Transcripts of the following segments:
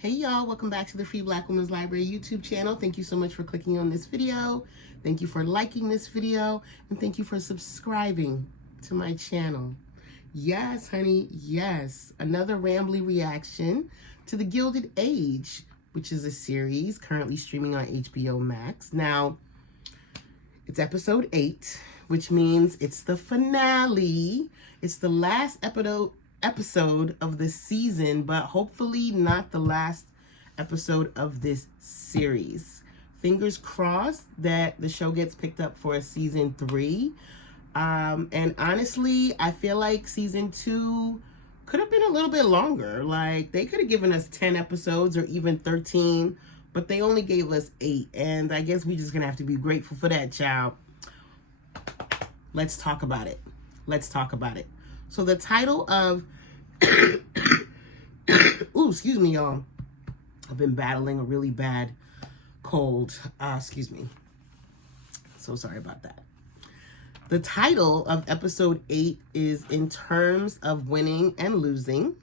Hey y'all, welcome back to the Free Black Women's Library YouTube channel. Thank you so much for clicking on this video. Thank you for liking this video. And thank you for subscribing to my channel. Yes, honey, yes. Another Rambly reaction to the Gilded Age, which is a series currently streaming on HBOMAX. Now, it's episode 8, which means it's the finale. It's the last episode of this season, but hopefully not the last episode of this series. Fingers crossed that the show gets picked up for a season 3. And honestly, I feel like season 2 could have been a little bit longer. Like, they could have given us 10 episodes or even 13, but they only gave us 8. And I guess we're just gonna have to be grateful for that, child. Let's talk about it. Let's talk about it. So the title of, ooh, excuse me, y'all. I've been battling a really bad cold. Excuse me. So sorry about that. The title of episode 8 is In Terms of Winning and Losing.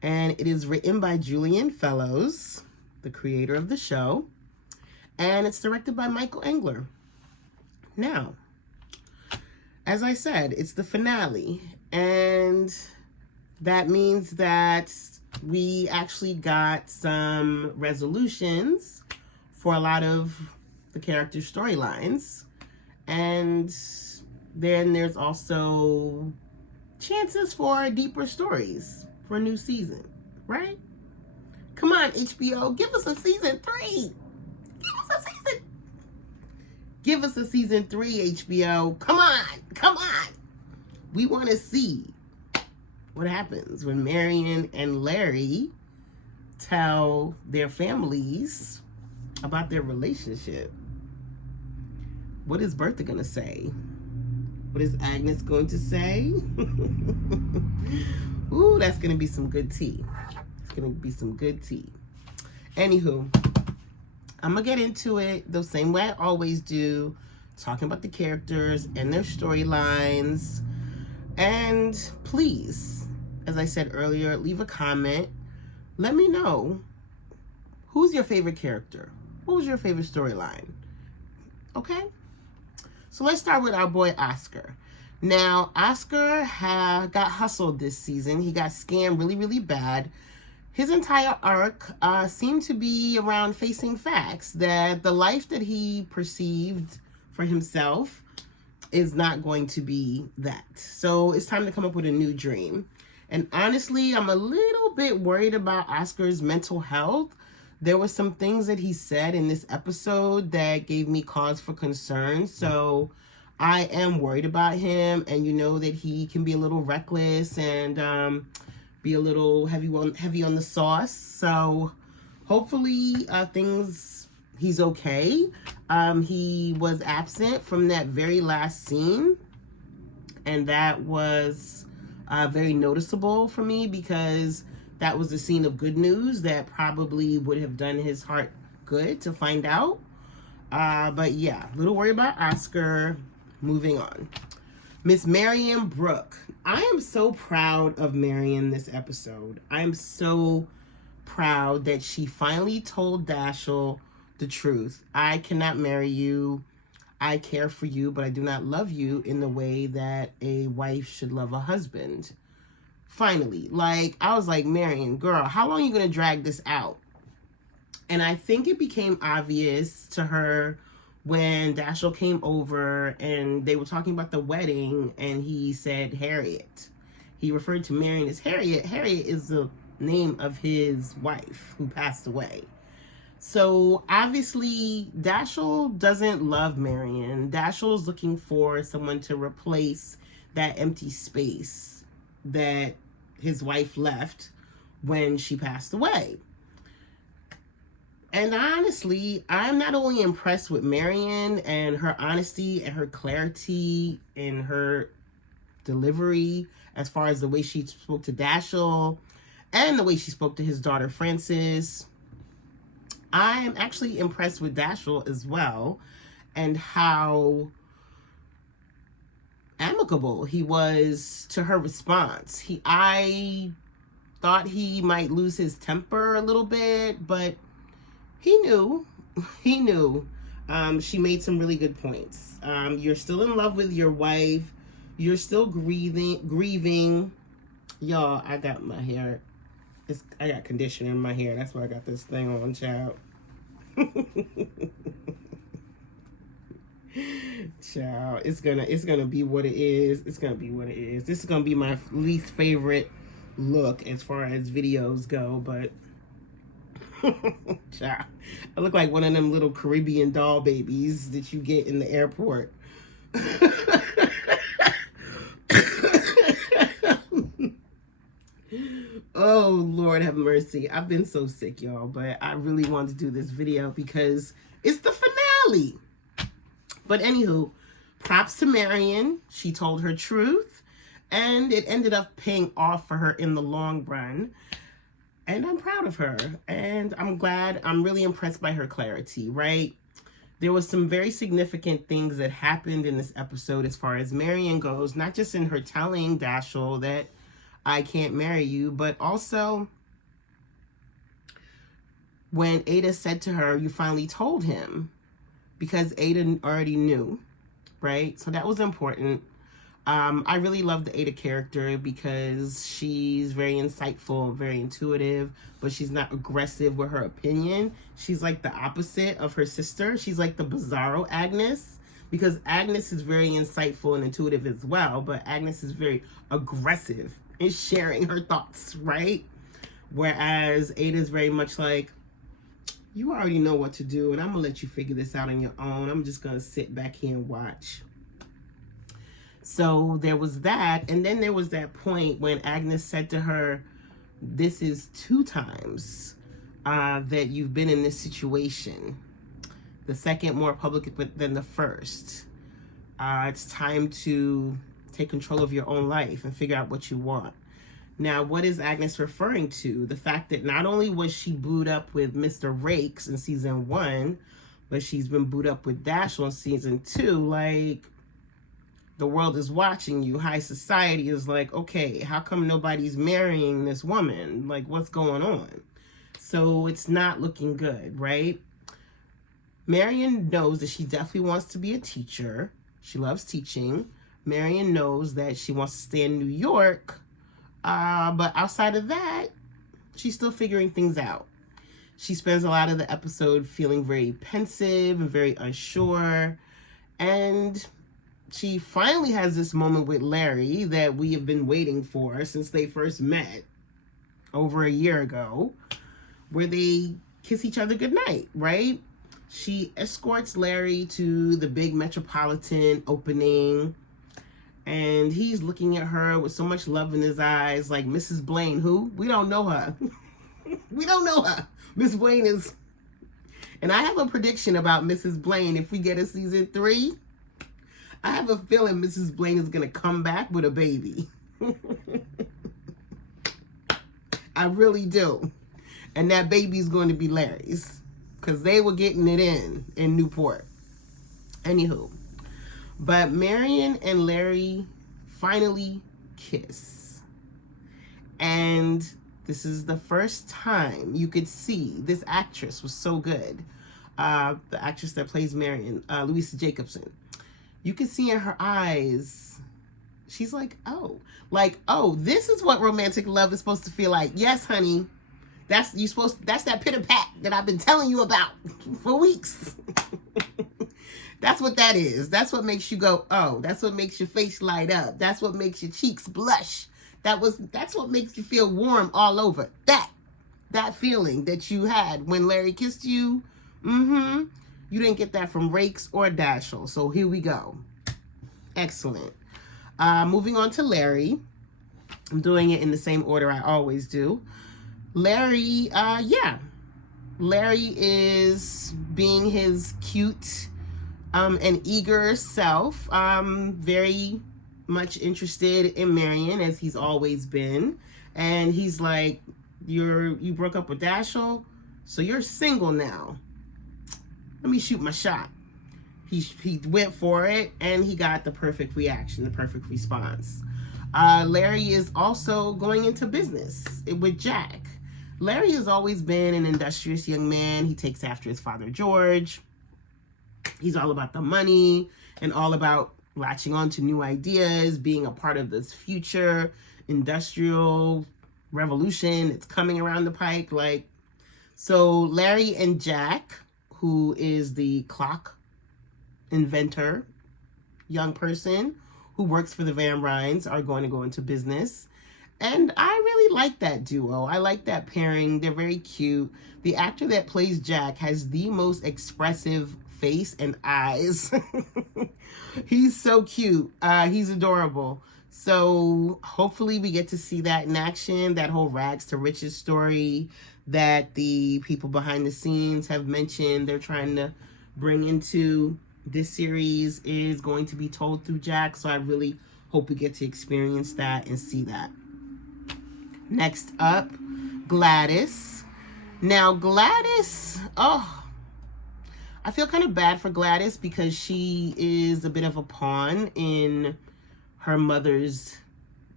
And it is written by JulianFellowes, the creator of the show. And it's directed by Michael Engler. Now, as I said, it's the finale. And that means that we actually got some resolutions for a lot of the character storylines. And then there's also chances for deeper stories for a new season, right? Come on, HBO, give us a season 3. Give us a season 3, HBO. Come on, come on. We want to see what happens when Marion and Larry tell their families about their relationship. What is Bertha going to say? What is Agnes going to say? Ooh, that's going to be some good tea. It's going to be some good tea. Anywho, I'm going to get into it the same way I always do, talking about the characters and their storylines. And please, as I said earlier, leave a comment. Let me know, who's your favorite character? What was your favorite storyline? Okay? So let's start with our boy Oscar. Now, Oscar got hustled this season. He got scammed really, really bad. His entire arc seemed to be around facing facts that the life that he perceived for himself is not going to be that. So it's time to come up with a new dream. And honestly, I'm a little bit worried about Oscar's mental health. There were some things that he said in this episode that gave me cause for concern. So I am worried about him. And you know that he can be a little reckless and be a little heavy on the sauce. So hopefully he's okay. He was absent from that very last scene. And that was very noticeable for me because that was a scene of good news that probably would have done his heart good to find out. But yeah, a little worried about Oscar. Moving on. Miss Marion Brooke. I am so proud of Marion this episode. I'm so proud that she finally told Dashiell the truth. I cannot marry you. I care for you, but I do not love you in the way that a wife should love a husband. Finally, like, I was like, Marion, girl, how long are you going to drag this out? And I think it became obvious to her when Dashiell came over and they were talking about the wedding and he said Harriet. He referred to Marion as Harriet. Harriet is the name of his wife who passed away. So obviously Dashiell doesn't love Marion. Dashiell is looking for someone to replace that empty space that his wife left when she passed away. And honestly, I'm not only impressed with Marion and her honesty and her clarity and her delivery as far as the way she spoke to Dashiell and the way she spoke to his daughter Frances. I am actually impressed with Dashiell as well and how amicable he was to her response. I thought he might lose his temper a little bit, but he knew. He knew. She made some really good points. You're still in love with your wife. You're still grieving. Y'all, I got my hair. I got conditioner in my hair. That's why I got this thing on, child. Child, it's gonna be what it is. It's gonna be what it is. This is gonna be my least favorite look as far as videos go, but child, I look like one of them little Caribbean doll babies that you get in the airport. Oh, Lord have mercy. I've been so sick, y'all, but I really wanted to do this video because it's the finale. But anywho, props to Marion. She told her truth, and it ended up paying off for her in the long run. And I'm proud of her, and I'm glad. I'm really impressed by her clarity, right? There was some very significant things that happened in this episode as far as Marion goes, not just in her telling Dashiell that I can't marry you, but also when Ada said to her, you finally told him, because Ada already knew, right? So that was important. I really love the Ada character because she's very insightful, very intuitive, but she's not aggressive with her opinion. She's like the opposite of her sister. She's like the bizarro Agnes, because Agnes is very insightful and intuitive as well, but Agnes is very aggressive in sharing her thoughts, right? Whereas Ada is very much like, you already know what to do, and I'm gonna let you figure this out on your own. I'm just gonna sit back here and watch. So there was that, and then there was that point when Agnes said to her, this is 2 times that you've been in this situation. The second more public than the first. It's time to take control of your own life and figure out what you want. Now, what is Agnes referring to? The fact that not only was she booed up with Mr. Rakes in season 1, but she's been booed up with Dashiell in season 2. Like, the world is watching you. High society is like, okay, how come nobody's marrying this woman? Like, what's going on? So it's not looking good, right? Marion knows that she definitely wants to be a teacher. She loves teaching. Marion knows that she wants to stay in New York. But outside of that, she's still figuring things out. She spends a lot of the episode feeling very pensive and very unsure. And she finally has this moment with Larry that we have been waiting for since they first met over a year ago, where they kiss each other goodnight, right? She escorts Larry to the big Metropolitan opening, and he's looking at her with so much love in his eyes, like, Mrs. Blaine, who? We don't know her. We don't know her. Miss Blaine is... And I have a prediction about Mrs. Blaine. If we get a season 3, I have a feeling Mrs. Blaine is going to come back with a baby. I really do. And that baby's going to be Larry's, because they were getting it in Newport. Anywho. But Marion and Larry finally kiss. And this is the first time you could see this actress was so good. The actress that plays Marion, Louisa Jacobson. You can see in her eyes, she's like, oh, this is what romantic love is supposed to feel like. Yes, honey. That's that pitter pat that I've been telling you about for weeks. That's what that is. That's what makes you go, oh. That's what makes your face light up. That's what makes your cheeks blush. That's what makes you feel warm all over. That feeling that you had when Larry kissed you. You didn't get that from Rakes or Dashiell. So here we go. Excellent. Moving on to Larry. I'm doing it in the same order I always do. Larry, Larry is being his cute and eager self, very much interested in Marion, as he's always been. And he's like, you broke up with Dashiell, so you're single now. Let me shoot my shot. He went for it, and he got the perfect reaction, the perfect response. Larry is also going into business with Jack. Larry has always been an industrious young man. He takes after his father, George. He's all about the money and all about latching on to new ideas, being a part of this future industrial revolution. It's coming around the pike. Like, so Larry and Jack, who is the clock inventor, young person who works for the Van Ryns, are going to go into business. And I really like that duo. I like that pairing. They're very cute. The actor that plays Jack has the most expressive face and eyes. He's so cute. He's adorable. So hopefully we get to see that in action, that whole rags to riches story that the people behind the scenes have mentioned they're trying to bring into this series is going to be told through Jack. So I really hope we get to experience that and see that. Next up, Gladys. Now Gladys, oh, I feel kind of bad for Gladys because she is a bit of a pawn in her mother's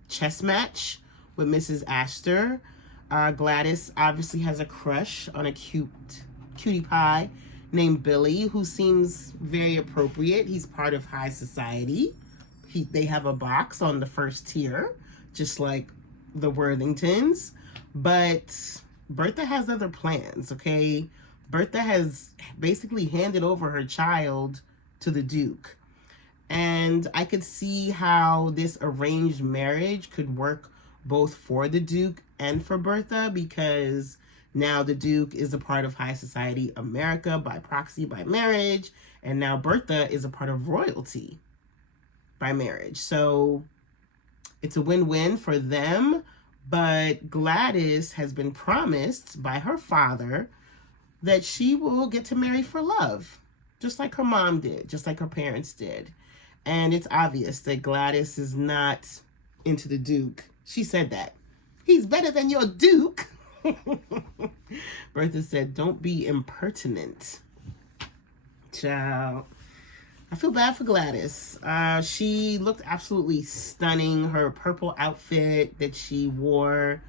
chess match with Mrs. Astor. Gladys obviously has a crush on a cutie pie named Billy, who seems very appropriate. He's part of high society. They have a box on the first tier, just like the Worthingtons. But Bertha has other plans, okay? Bertha has basically handed over her child to the Duke. And I could see how this arranged marriage could work both for the Duke and for Bertha, because now the Duke is a part of high society America by proxy, by marriage, and now Bertha is a part of royalty by marriage. So it's a win-win for them, but Gladys has been promised by her father that she will get to marry for love, just like her mom did, just like her parents did. And it's obvious that Gladys is not into the Duke. She said that. He's better than your Duke. Bertha said, don't be impertinent. Child. I feel bad for Gladys. She looked absolutely stunning. Her purple outfit that she wore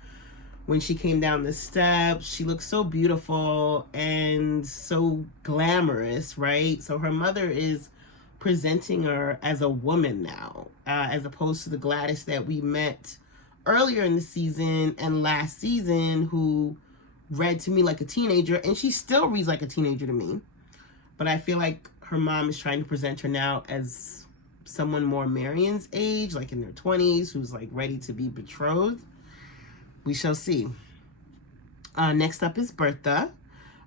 when she came down the steps, she looked so beautiful and so glamorous, right? So her mother is presenting her as a woman now, as opposed to the Gladys that we met earlier in the season and last season, who read to me like a teenager, and she still reads like a teenager to me. But I feel like her mom is trying to present her now as someone more Marion's age, like in their 20s, who's like ready to be betrothed. We shall see. Next up is Bertha.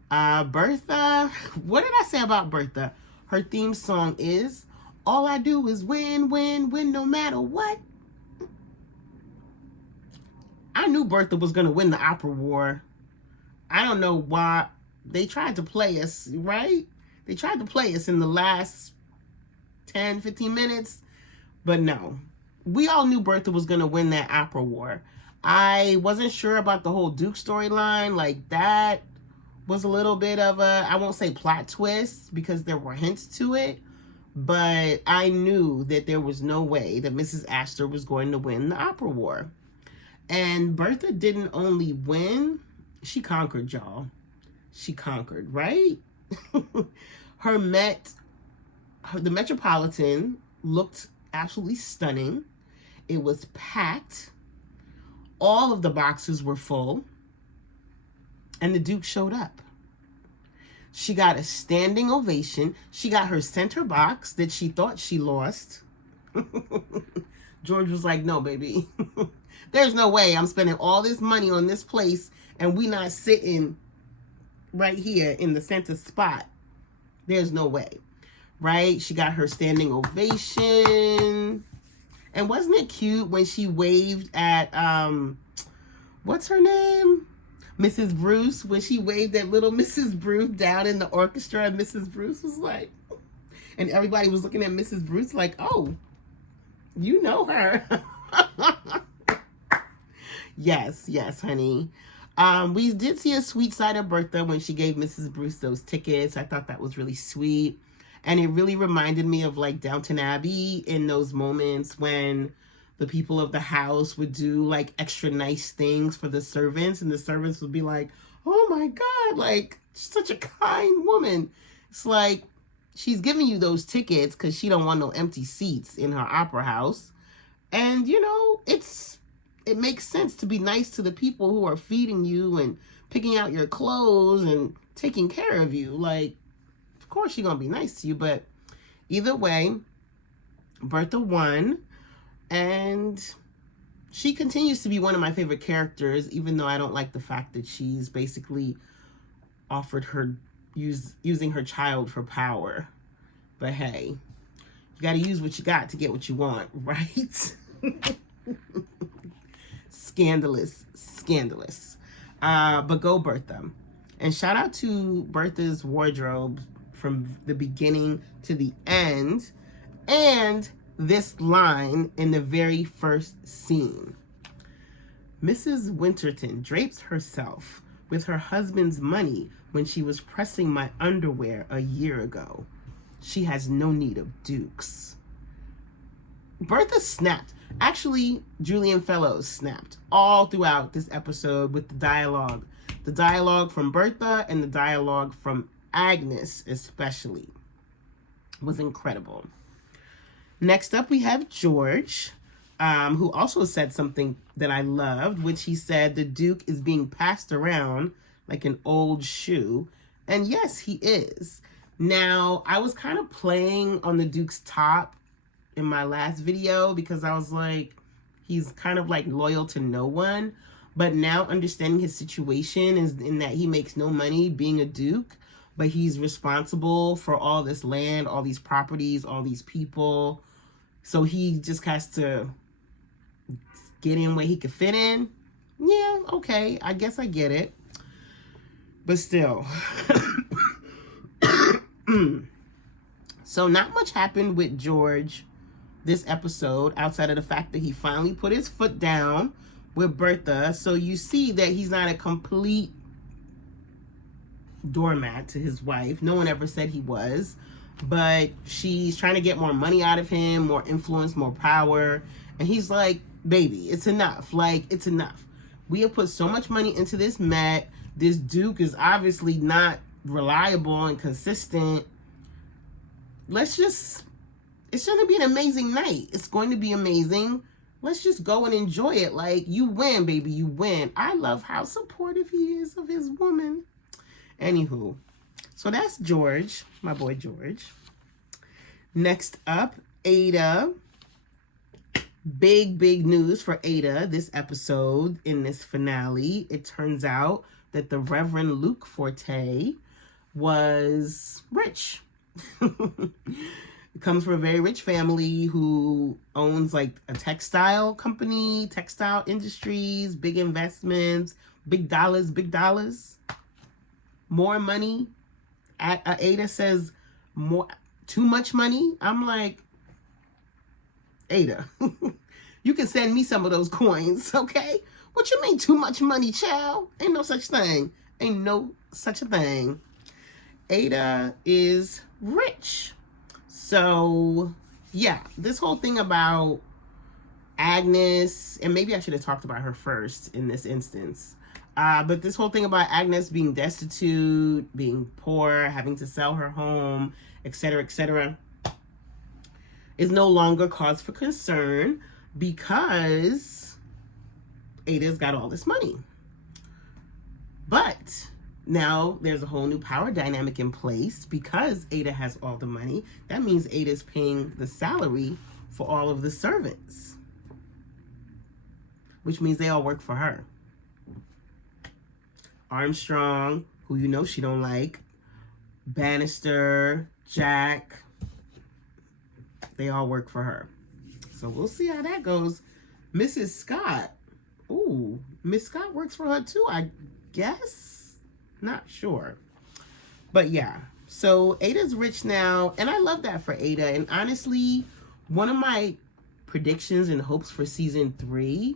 Bertha, what did I say about Bertha? Her theme song is, all I do is win, win, win no matter what. I knew Bertha was going to win the opera war. I don't know why. They tried to play us, right? They tried to play us in the last 10, 15 minutes. But no. We all knew Bertha was going to win that opera war. I wasn't sure about the whole Duke storyline. Like, that was a little bit of a, I won't say plot twist, because there were hints to it. But I knew that there was no way that Mrs. Astor was going to win the opera war. And Bertha didn't only win, she conquered, y'all. She conquered, right? The Metropolitan looked absolutely stunning. It was packed. All of the boxes were full. And the Duke showed up. She got a standing ovation. She got her center box that she thought she lost. George was like, no, baby. There's no way I'm spending all this money on this place and we not sitting right here in the center spot. There's no way, right? She got her standing ovation. And wasn't it cute when she waved at, what's her name? Mrs. Bruce, when she waved at little Mrs. Bruce down in the orchestra, and Mrs. Bruce was like, and everybody was looking at Mrs. Bruce like, oh, you know her. Yes, honey. We did see a sweet side of Bertha when she gave Mrs. Bruce those tickets. I thought that was really sweet. And it really reminded me of like Downton Abbey in those moments when the people of the house would do like extra nice things for the servants, and the servants would be like, oh my God, like such a kind woman. It's like she's giving you those tickets because she don't want no empty seats in her opera house. And you know, it makes sense to be nice to the people who are feeding you and picking out your clothes and taking care of you. Like, of course she's gonna be nice to you. But either way, Bertha won, and she continues to be one of my favorite characters, even though I don't like the fact that she's basically offered her using her child for power. But hey, you got to use what you got to get what you want, right? Scandalous, scandalous. But go Bertha. And shout out to Bertha's wardrobe from the beginning to the end, and this line in the very first scene. Mrs. Winterton drapes herself with her husband's money when she was pressing my underwear a year ago. She has no need of dukes. Bertha snapped. Actually, JulianFellowes snapped all throughout this episode with the dialogue. The dialogue from Bertha and the dialogue from Agnes especially was incredible. Next up, we have George, who also said something that I loved, which he said the Duke is being passed around like an old shoe. And yes, he is. Now, I was kind of playing on the Duke's top in my last video because I was like, he's kind of like loyal to no one. But now understanding his situation is in that he makes no money being a Duke, but he's responsible for all this land, all these properties, all these people. So he just has to get in where he could fit in. Yeah, okay, I guess I get it. But still. So not much happened with George this episode outside of the fact that he finally put his foot down with Bertha. So you see that he's not a complete doormat to his wife. No one ever said he was. But she's trying to get more money out of him, more influence, more power. And he's like, baby, it's enough. Like, it's enough. We have put so much money into this Met. This Duke is obviously not reliable and consistent. Let's just, it's going to be an amazing night. It's going to be amazing. Let's just go and enjoy it. Like, you win, baby, you win. I love how supportive he is of his woman. Anywho. So that's George, my boy George. Next up, Ada. Big news for Ada this episode in this finale. It turns out that the Reverend Luke Forte was rich. Comes from a very rich family who owns like a textile company, textile industries, big investments, big dollars. More money. Ada says more, too much money. I'm like, Ada, you can send me some of those coins, okay? What you mean too much money, child? Ain't no such thing. Ain't no such a thing. Ada is rich. So, yeah, this whole thing about Agnes, and maybe I should have talked about her first in this instance. But this whole thing about Agnes being destitute, being poor, having to sell her home, etc., is no longer cause for concern because Ada's got all this money. But now there's a whole new power dynamic in place because Ada has all the money. That means Ada's paying the salary for all of the servants, which means they all work for her. Armstrong, who you know she don't like, Bannister, Jack, they all work for her. So we'll see how that goes. Mrs. Scott. Ooh, Miss Scott works for her too, I guess. Not sure. But yeah, so Ada's rich now, and I love that for Ada. And honestly, one of my predictions and hopes for season 3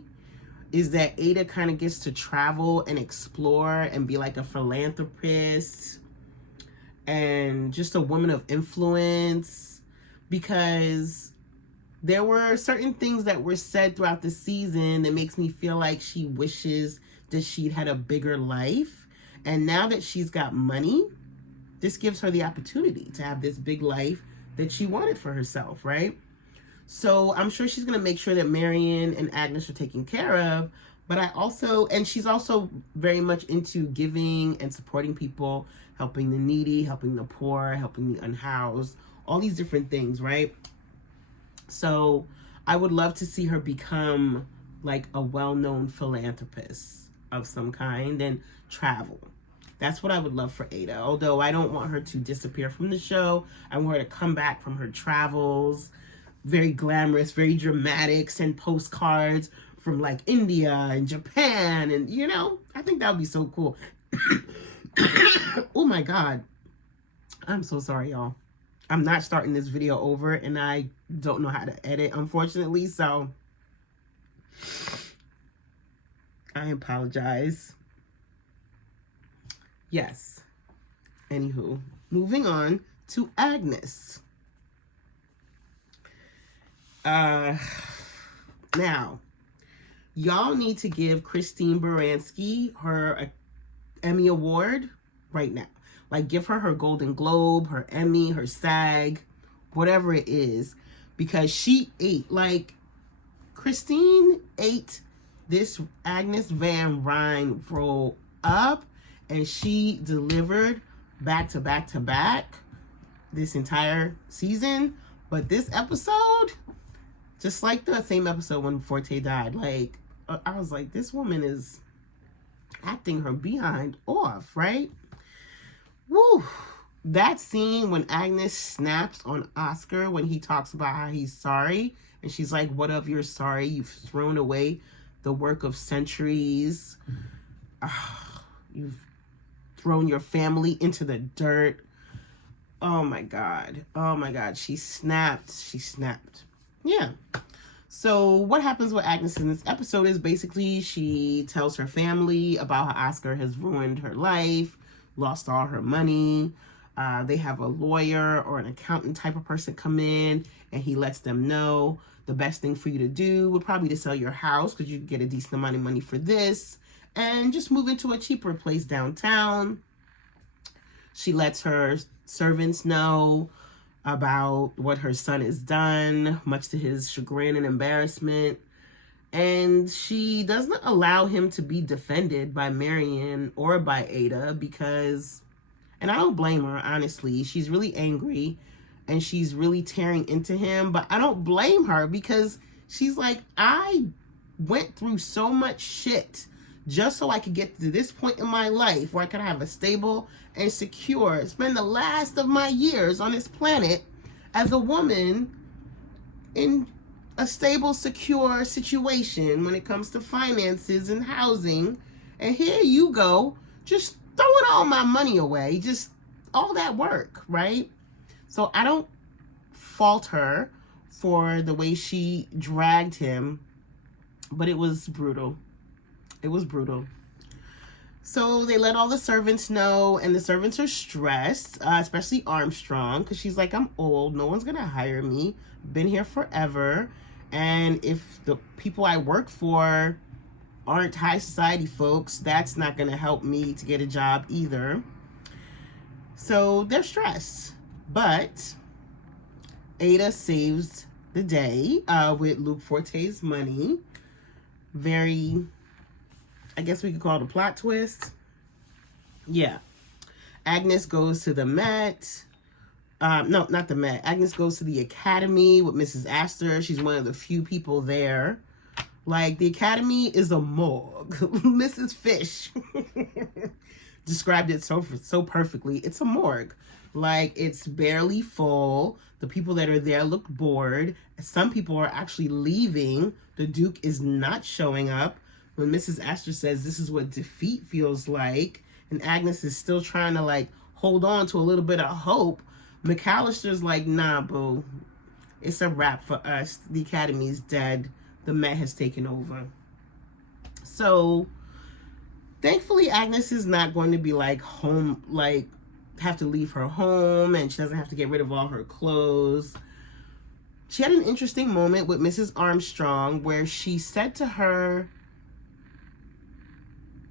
is that Ada kind of gets to travel and explore and be like a philanthropist and just a woman of influence, because there were certain things that were said throughout the season that makes me feel like she wishes that she'd had a bigger life. And now that she's got money, this gives her the opportunity to have this big life that she wanted for herself, right? So I'm sure she's going to make sure that Marion and Agnes are taken care of. But and she's also very much into giving and supporting people, helping the needy, helping the poor, helping the unhoused, all these different things, right? So I would love to see her become like a well-known philanthropist of some kind and travel. That's what I would love for Ada. Although I don't want her to disappear from the show. I want her to come back from her travels. Very glamorous, very dramatic, send postcards from like India and Japan. And, you know, I think that would be so cool. Oh my God. I'm so sorry, y'all. I'm not starting this video over and I don't know how to edit, unfortunately. So I apologize. Yes. Anywho, moving on to Agnes. Now, y'all need to give Christine Baranski her Emmy Award right now. Like, give her her Golden Globe, her Emmy, her SAG, whatever it is. Because she ate, like, Christine ate this Agnes Van Ryn roll up. And she delivered back to back to back this entire season. But this episode, just like the same episode when Forte died, like, I was like, this woman is acting her behind off, right? Woo! That scene when Agnes snaps on Oscar when he talks about how he's sorry. And she's like, what of you're sorry? You've thrown away the work of centuries. You've thrown your family into the dirt. Oh my God. Oh my God. She snapped. She snapped. Yeah. So what happens with Agnes in this episode is basically she tells her family about how Oscar has ruined her life, lost all her money. They have a lawyer or an accountant type of person come in and he lets them know the best thing for you to do would probably to sell your house because you get a decent amount of money for this. And just move into a cheaper place downtown. She lets her servants know about what her son has done, much to his chagrin and embarrassment. And she doesn't allow him to be defended by Marion or by Ada because, and I don't blame her, honestly. She's really angry and she's really tearing into him. But I don't blame her because she's like, I went through so much shit just so I could get to this point in my life where I could have a stable and secure, spend the last of my years on this planet as a woman in a stable, secure situation when it comes to finances and housing. And here you go, just throwing all my money away, just all that work, right? So I don't fault her for the way she dragged him, but it was brutal. It was brutal. So they let all the servants know, and the servants are stressed, especially Armstrong, because she's like, I'm old. No one's going to hire me. Been here forever. And if the people I work for aren't high society folks, that's not going to help me to get a job either. So they're stressed. But Ada saves the day with Luke Forte's money. Very, I guess we could call it a plot twist. Yeah. Agnes goes to the Met. No, not the Met. Agnes goes to the Academy with Mrs. Astor. She's one of the few people there. Like, the Academy is a morgue. Mrs. Fish described it so perfectly. It's a morgue. Like, it's barely full. The people that are there look bored. Some people are actually leaving. The Duke is not showing up. When Mrs. Astor says this is what defeat feels like, and Agnes is still trying to, like, hold on to a little bit of hope, McAllister's like, nah, boo. It's a wrap for us. The Academy's dead. The Met has taken over. So, thankfully, Agnes is not going to be, like, home, like, have to leave her home, and she doesn't have to get rid of all her clothes. she had an interesting moment with Mrs. Armstrong where she said to her,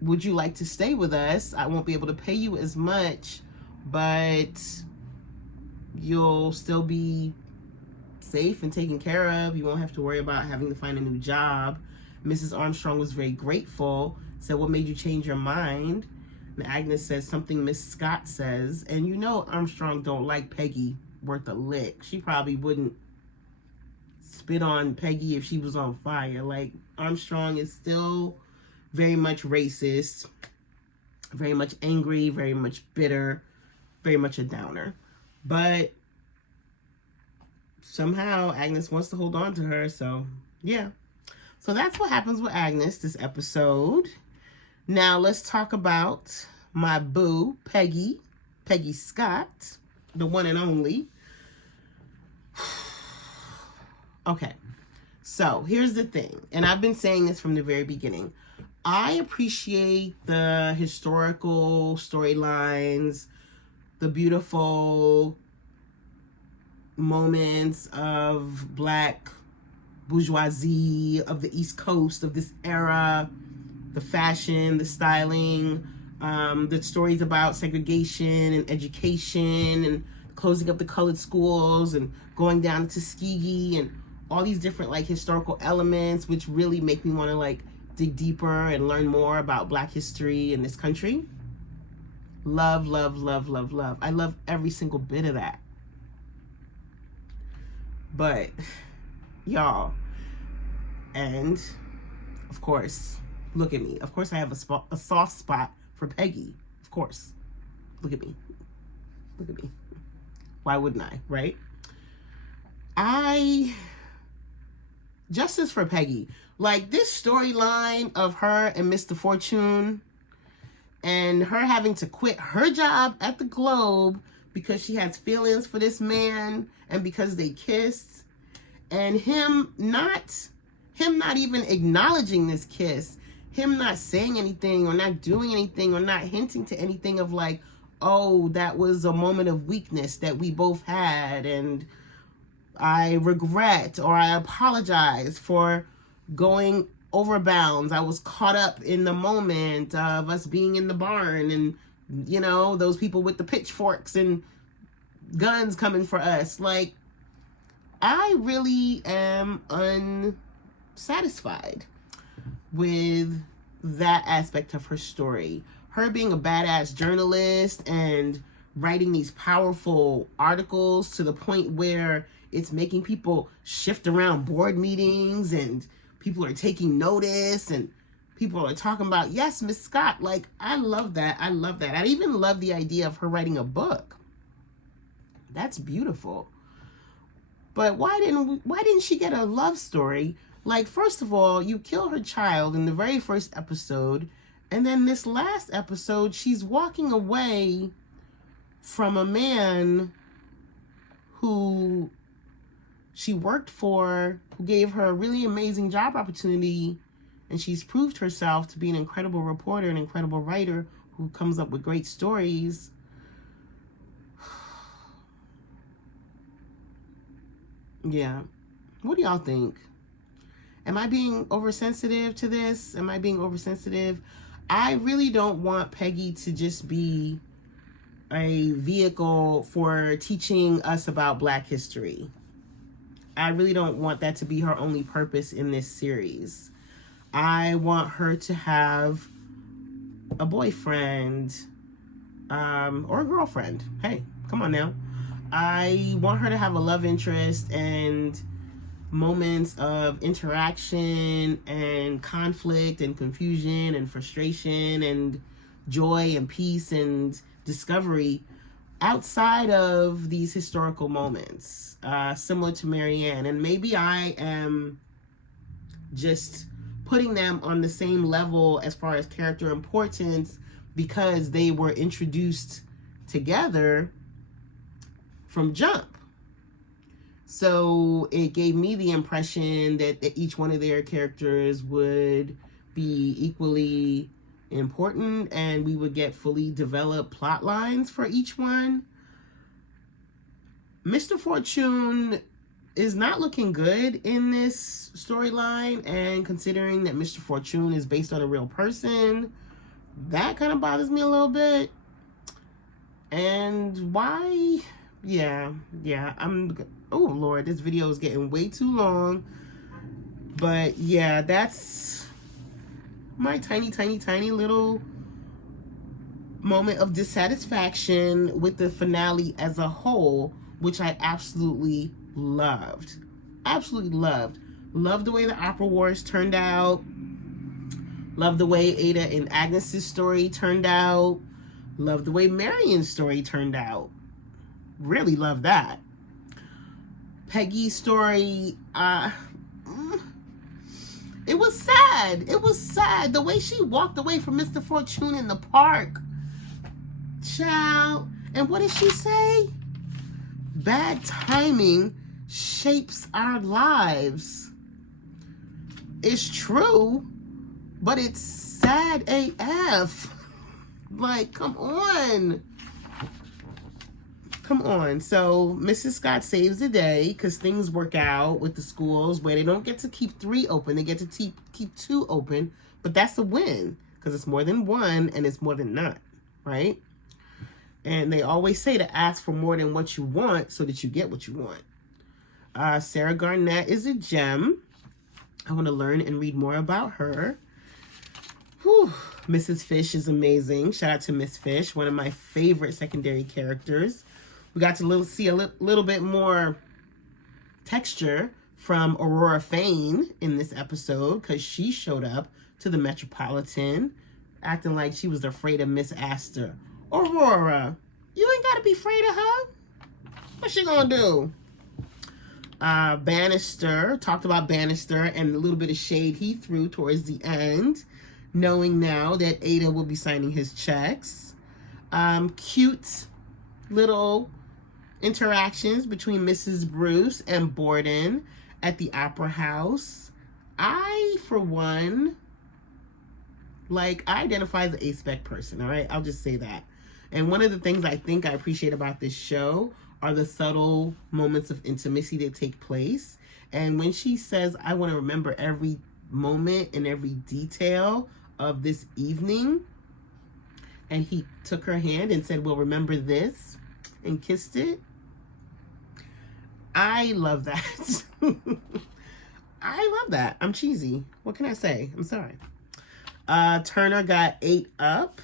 would you like to stay with us? I won't be able to pay you as much, but you'll still be safe and taken care of. You won't have to worry about having to find a new job. Mrs. Armstrong was very grateful, said, what made you change your mind? And Agnes says, something Miss Scott says. And you know Armstrong don't like Peggy worth a lick. She probably wouldn't spit on Peggy if she was on fire. Like, Armstrong is still very much racist, very much angry, very much bitter, very much a downer. But somehow Agnes wants to hold on to her, so yeah. So that's what happens with Agnes this episode. Now let's talk about my boo, Peggy Scott, the one and only. Okay, so here's the thing, and I've been saying this from the very beginning. I appreciate the historical storylines, the beautiful moments of Black bourgeoisie of the East Coast of this era, the fashion, the styling, the stories about segregation and education and closing up the colored schools and going down to Tuskegee and all these different like historical elements, which really make me want to like dig deeper and learn more about Black history in this country. Love, love, love, love, love. I love every single bit of that. But, y'all, and of course, look at me. Of course I have a soft spot for Peggy. Of course. Look at me. Look at me. Why wouldn't I, right? Justice for Peggy. Like, this storyline of her and Mr. Fortune and her having to quit her job at the Globe because she has feelings for this man and because they kissed, and him not even acknowledging this kiss, him not saying anything or not doing anything or not hinting to anything of like, oh, that was a moment of weakness that we both had and I regret or I apologize for going over bounds. I was caught up in the moment of us being in the barn and, you know, those people with the pitchforks and guns coming for us. Like, I really am unsatisfied with that aspect of her story. Her being a badass journalist and writing these powerful articles to the point where it's making people shift around board meetings and people are taking notice and people are talking about, yes, Miss Scott. Like, I love that. I love that. I even love the idea of her writing a book. That's beautiful. But why didn't she get a love story? Like, first of all, you kill her child in the very first episode, and then this last episode, she's walking away from a man who she worked for, who gave her a really amazing job opportunity, and she's proved herself to be an incredible reporter, an incredible writer who comes up with great stories. Yeah. What do y'all think? Am I being oversensitive to this? Am I being oversensitive? I really don't want Peggy to just be a vehicle for teaching us about Black history. I really don't want that to be her only purpose in this series. I want her to have a boyfriend, or a girlfriend. Hey, come on now. I want her to have a love interest and moments of interaction and conflict and confusion and frustration and joy and peace and discovery outside of these historical moments, similar to Marianne. And maybe I am just putting them on the same level as far as character importance because they were introduced together from jump. So it gave me the impression that each one of their characters would be equally important and we would get fully developed plot lines for each one. Mr. Fortune is not looking good in this storyline, and considering that Mr. Fortune is based on a real person, that kind of bothers me a little bit. And why? Yeah, oh Lord, this video is getting way too long. But yeah, that's my tiny little moment of dissatisfaction with the finale as a whole, which I absolutely loved. Absolutely loved. Loved the way the Opera Wars turned out. Loved the way Ada and Agnes's story turned out. Loved the way Marion's story turned out. Really loved that. Peggy's story, it was sad. It was sad. The way she walked away from Mr. Fortune in the park. Child. And what did she say? Bad timing shapes our lives. It's true, but it's sad AF. Like, come on. Come on. So Mrs. Scott saves the day because things work out with the schools where they don't get to keep 3 open. They get to keep 2 open. But that's a win because it's more than 1 and it's more than none, right? And they always say to ask for more than what you want so that you get what you want. Sarah Garnett is a gem. I want to learn and read more about her. Whew. Mrs. Fish is amazing. Shout out to Miss Fish, one of my favorite secondary characters. We got to see a little bit more texture from Aurora Fane in this episode because she showed up to the Metropolitan acting like she was afraid of Miss Astor. Aurora, you ain't got to be afraid of her. What's she gonna do? Bannister, talked about Bannister and the little bit of shade he threw towards the end, knowing now that Ada will be signing his checks. Cute little interactions between Mrs. Bruce and Borden at the Opera House. I, for one, I identify as an A-spec person, all right? I'll just say that. And one of the things I think I appreciate about this show are the subtle moments of intimacy that take place. And when she says, I want to remember every moment and every detail of this evening, and he took her hand and said, well, remember this, and kissed it. I love that. I love that. I'm cheesy. What can I say? I'm sorry. Turner got 8 up.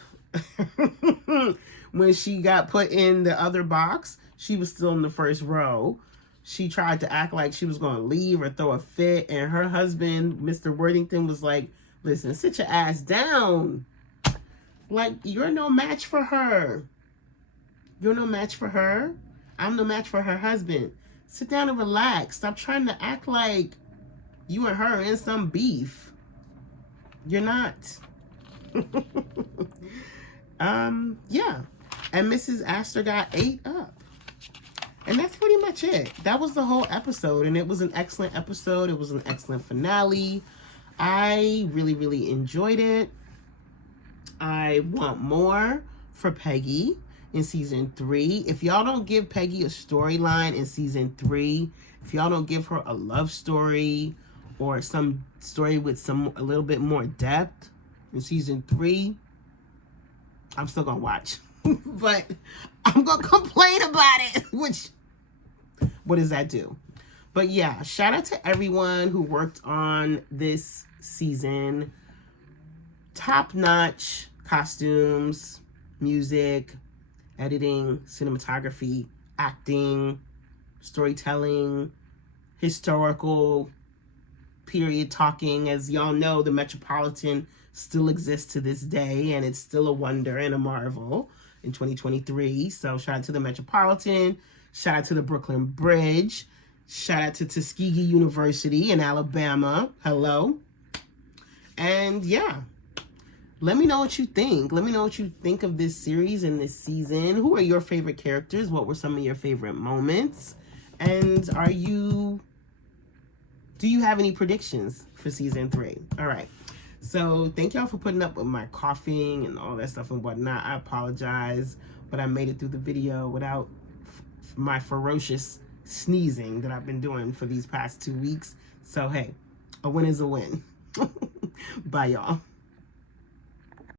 When she got put in the other box, she was still in the first row. She tried to act like she was going to leave or throw a fit, and her husband, Mr. Worthington, was like, listen, sit your ass down. Like, you're no match for her. You're no match for her. I'm no match for her husband. Sit down and relax. Stop trying to act like you and her are in some beef. You're not. Yeah. And Mrs. Astor got 8 up. And that's pretty much it. That was the whole episode. And it was an excellent episode. It was an excellent finale. I really enjoyed it. I want more for Peggy in season 3. If y'all don't give Peggy a storyline in season 3, if y'all don't give her a love story or some story with a little bit more depth in season 3, I'm still gonna watch. But I'm gonna complain about it, which, what does that do? But yeah, shout out to everyone who worked on this season. Top-notch costumes, music, editing, cinematography, acting, storytelling, historical period talking. As y'all know, the Metropolitan still exists to this day, and it's still a wonder and a marvel in 2023. So shout out to the Metropolitan, shout out to the Brooklyn Bridge, shout out to Tuskegee University in Alabama. Hello. And yeah, let me know what you think. Let me know what you think of this series and this season. Who are your favorite characters? What were some of your favorite moments? And do you have any predictions for season 3? All right. So thank y'all for putting up with my coughing and all that stuff and whatnot. I apologize, but I made it through the video without my ferocious sneezing that I've been doing for these past 2 weeks. So, hey, a win is a win. Bye, y'all.